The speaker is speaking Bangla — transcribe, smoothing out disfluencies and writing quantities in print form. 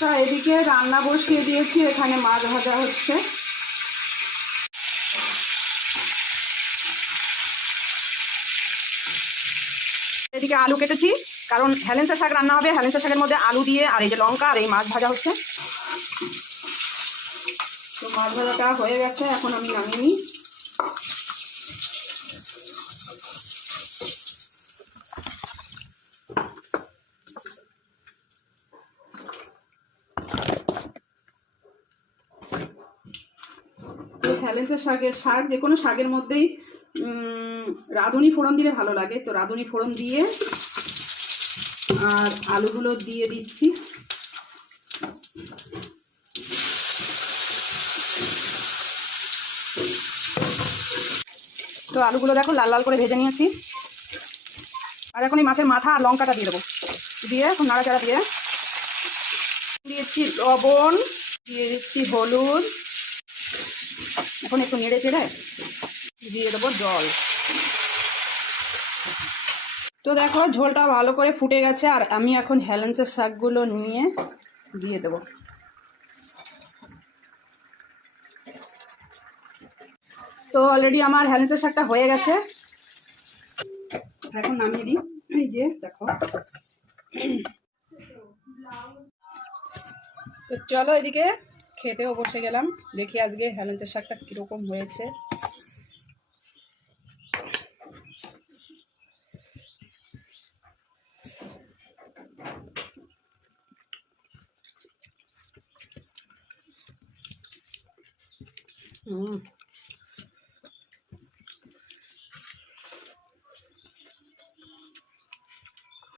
তা এদিকে রান্না বসিয়ে দিয়েছি, এখানে মাছ ভাজা হচ্ছে। এদিকে আলু কেটেছি, কারণ হেলেঞ্চা শাক রান্না হবে। হেলেঞ্চা শাকের মধ্যে আলু দিয়ে আর এই যে লঙ্কা আর এই মাছ ভাজা হচ্ছে। তো মাছ ভাজাটা হয়ে গেছে, এখন আমি নামিয়ে নিই। হেলেঞ্চা শাক যে কোনো শাকের মধ্যেই রাঁধুনি ফোড়ন দিলে ভালো লাগে। তো রাঁধুনি ফোড়ন দিয়ে আর আলুগুলো দিয়ে দিচ্ছি। তো আলুগুলো দেখো লাল লাল করে ভেজে নিয়েছি। আর এখন এই মাছের মাথা আর লঙ্কাটা দিয়ে দেবো, দিয়ে এখন নাড়াচাড়া দিয়ে দিয়েছি লবণ, দিয়ে দিচ্ছি হলুদ। এখন একটু নেড়ে চেড়ে দিয়ে দেবো জল। তো দেখো ঝোলটা ভালো করে ফুটে গেছে, আর আমি এখন হেলেঞ্চা শাকগুলো নিয়ে দিয়ে দেবো। তো অলরেডি আমার হেলেঞ্চা শাকটা হয়ে গেছে, এখন নামিয়ে দিই। এই যে দেখো। তো চলো এদিকে খেতেও বসে গেলাম, দেখি আজকে হেলেঞ্চা শাকটা কীরকম হয়েছে।